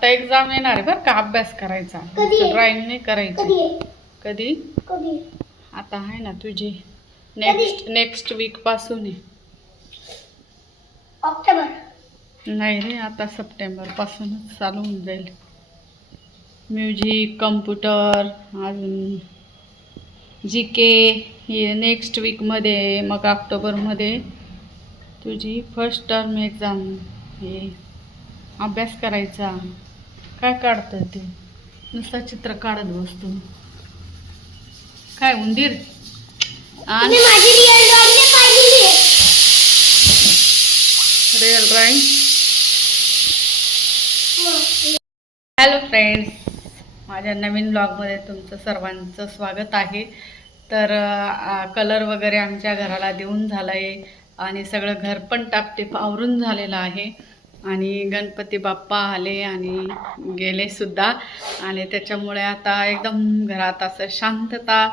आता एक्झाम येणार आहे बरं का अभ्यास करायचा? ड्रॉइंग नाही करायची. कधी आता आहे ना तुझी. नेक्स्ट नेक्स्ट वीकपासून आहे. ऑक्टोबर. नाही रे आता सप्टेंबर पासूनच चालू होऊन जाईल. म्युझिक कम्प्युटर अजून जी के हे नेक्स्ट वीकमध्ये मग ऑक्टोबरमध्ये तुझी फर्स्ट टर्म एक्झाम हे अभ्यास करायचा. काय काढतं ते? नुसतं चित्र काढत बसतो. काय उंदीर? आणि ड्रॉइंग हॅलो फ्रेंड्स माझ्या नवीन ब्लॉगमध्ये तुमचं सर्वांचं स्वागत आहे. तर कलर वगैरे आमच्या घराला देऊन झालं आहे आणि सगळं घर पण टापटीप आवरून झालेलं आहे. आणि गणपती बाप्पा आले आणि गेले सुद्धा. आणि त्याच्यामुळे आता एकदम घरात असं शांतता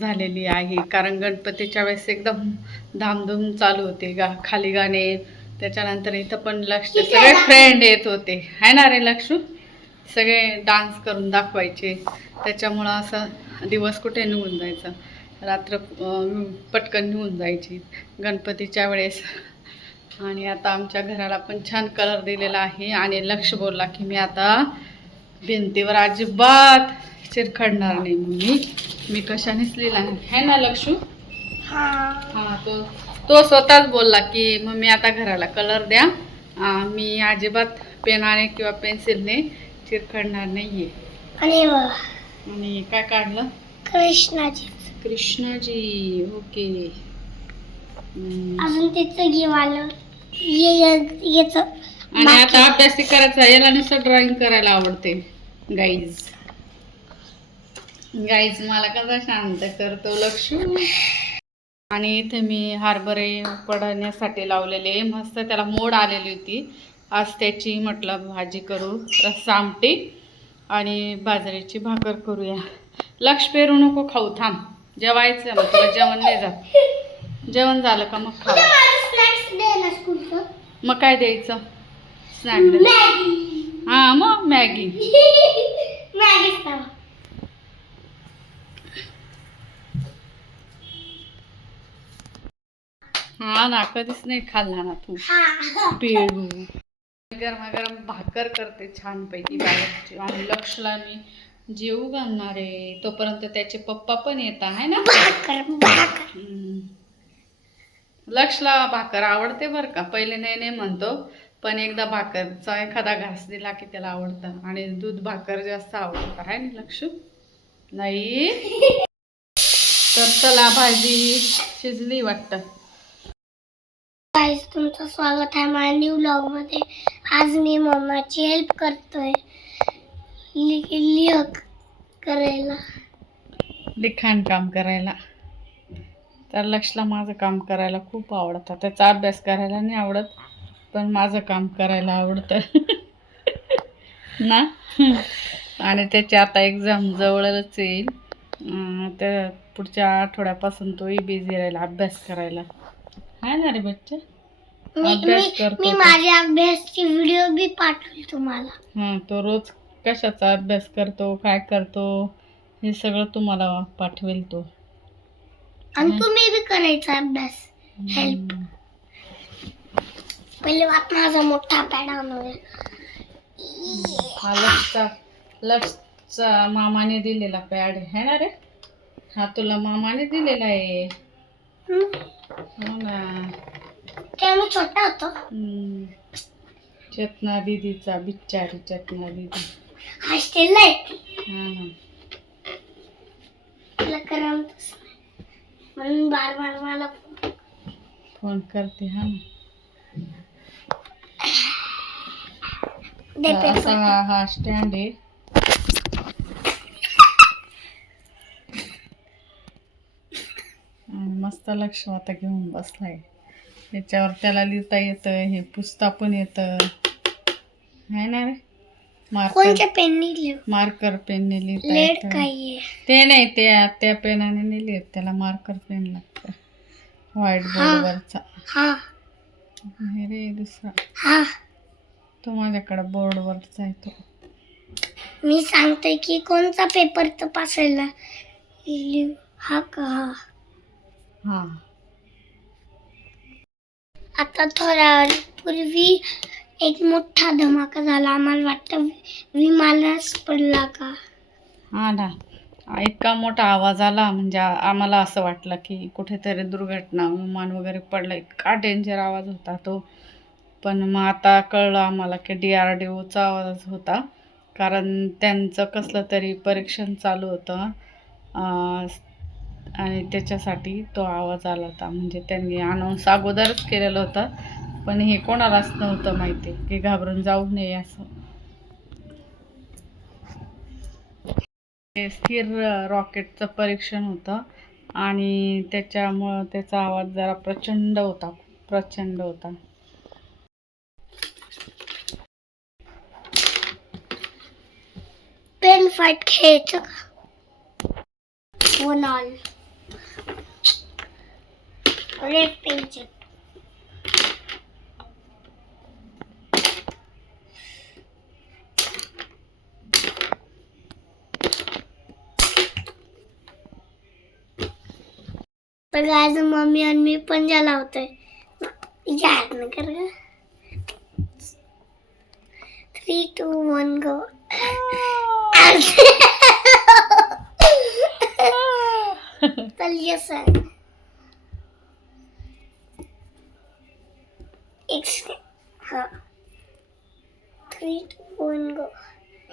झालेली आहे. कारण गणपतीच्या वेळेस एकदम धामधूम चालू होते. गा खाली गाणे त्याच्यानंतर इथं पण लक्ष सगळे फ्रेंड येत होते. आहे ना रे लक्षू सगळे डान्स करून दाखवायचे. त्याच्यामुळं असं दिवस कुठे निघून जायचं? रात्र पटकन निघून जायची. गणपतीच्या वेळेस आणि आता आमच्या घराला पण छान कलर दिलेला आहे. आणि लक्ष बोलला की मी आता भिंतीवर अजिबात चिरखडणार नाही मी मी कशानेच लिहिला नाही. है ना लक्षू हा. हा तो तो स्वतःच बोलला की मग मी आता घराला कलर द्या. मी अजिबात पेनाने किंवा पेन्सिलने चिरखडणार आणि बघा, आणि काय काढलं? कृष्णाची. कृष्णाजी ओके. अजून तिचं घेवालं याच. आणि आता अभ्यास करायचा याला नुसतं ड्रॉइंग करायला आवडते. गाईज गाईज मला कसा शांत करतो लक्ष आणि इथे मी हरभरे पडण्यासाठी लावलेले मस्त त्याला मोड आलेली होती. आज त्याची म्हटलं भाजी करू. रस्सा आमटी. आणि बाजरीची भाकर करूया. लक्ष पेरू नको खाऊ थांब. जेवायचं मग तुला जेवण नाही जात जेवण झालं का मग खाऊ स्नॅक्स दे ना स्कूलचं मग काय द्यायचं? स्नॅक हां मग मॅगी हा ना कधीच नाही खाल्ला ना तू. हा. पेरू गरमागरम भाकर करते छानपैकी बाहेरची. आणि लक्षला मी जेवू घालणार आहे. तोपर्यंत त्याचे पप्पा पण येत आहे ना? भाकर भाकर. लक्षला भाकर आवडते बरं का? पहिले नाही नाही म्हणतो पण एकदा भाकरचा एखादा घास दिला की त्याला आवडतं. आणि दूध भाकर जास्त आवडतं. आहे ना लक्ष नाही? तर चला भाजी शिजली वाटतं. तुमचं स्वागत आहे माझ्या न्यू ब्लॉगमध्ये. आज मी मम्माची हेल्प करतोय. लि- लिहक करायला. लिखाण काम करायला. तर लक्षला माझं काम करायला खूप आवडतं. त्याचा अभ्यास करायला नाही आवडत पण माझं काम करायला आवडतं. ना? आणि त्याची आता एक्झाम जवळच येईल. त्या पुढच्या आठवड्यापासून तोही बिझी राहील अभ्यास करायला. आहे ना रे बच्चे? मी अभ्यास करतो मी. माझ्या अभ्यासची व्हिडिओ बी पाठवली तुम्हाला. हां तो रोज कशाचा अभ्यास करतो काय करतो हे सगळं तुम्हाला पाठवेल तो. आणि तुम्ही बी करायचा अभ्यास. हेल्प पहिले वाट माझा मोठा पॅड हा लक्षचा लक्षचा मामाने दिलेला पॅड आहे ना रे? हा तुला मामाने दिलेला आहे. हो ना. तेव्हा मी छोटा होतो. हम्म. चेतना दिदीचा बिचारी चेतना दिदी. हॉस्टेलला आहे. हा ना तिला करमतच नाही म्हणून बार बार मला फोन करते हा ना. तर असा हा हा स्टँड आहे. आणि मस्त लक्ष आता घेऊन बसलाय. त्याच्यावर त्याला लिहिता येतं हे पुसता पण येतं. आहे ना रे? मार्कर कोणत्या पेननी लिहू? मार्कर पेनने लिहिता लेड येतं. काही आहे ते नाही त्या त्या पेनाने नाही लिहित. त्याला मार्कर पेन लागतं. व्हाईट. बोर्डवरचा हा. हे रे दुसरा. हा. तो माझ्याकडे बोर्डवरचा आहे तो. मी सांगते की कोणता पेपर तपासायला लिहू? हा का? हा. हा. आता थोड्या वेळापूर्वी एक मोठा धमाका झाला. आम्हाला वाटतं विमानच पडला का? हा ना. इतका मोठा आवाज आला. म्हणजे आ- आम्हाला असं वाटलं की कुठेतरी दुर्घटना विमान वगैरे पडलं. इतका डेंजर आवाज होता तो. पण मग आता कळलं आम्हाला की डी आर डी ओचा आवाज होता. कारण त्यांचं कसलं तरी परीक्षण चालू होतं. अं, आणि त्याच्यासाठी तो आवाज आला होता. म्हणजे त्यांनी अनाऊन्स अगोदरच केलेलं होतं. पण हे कोणालाच नव्हतं माहिती की घाबरून जाऊ नये असं. हे स्थिर रॉकेटचं परीक्षण होतं आणि त्याच्यामुळं त्याचा आवाज जरा प्रचंड होता प्रचंड होता. पेन फाईट खेळायचं का? हो वन ऑल रेड पण आज मम्मी आणि मी पंजा लावतोय याद न कर थ्री टू वन गो चल ये सर एक हा. थ्री टू वन गो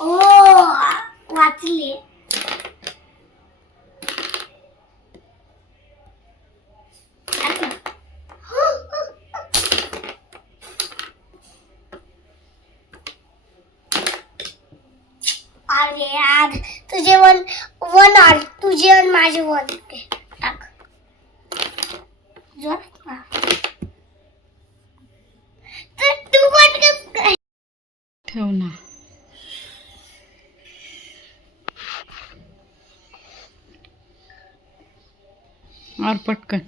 ओ वाचली. अरे यार तुझे वन वन ऑल तुझे आणि माझे वन. टाक. जोरात तर तू कस ठेव ना. और पटकन.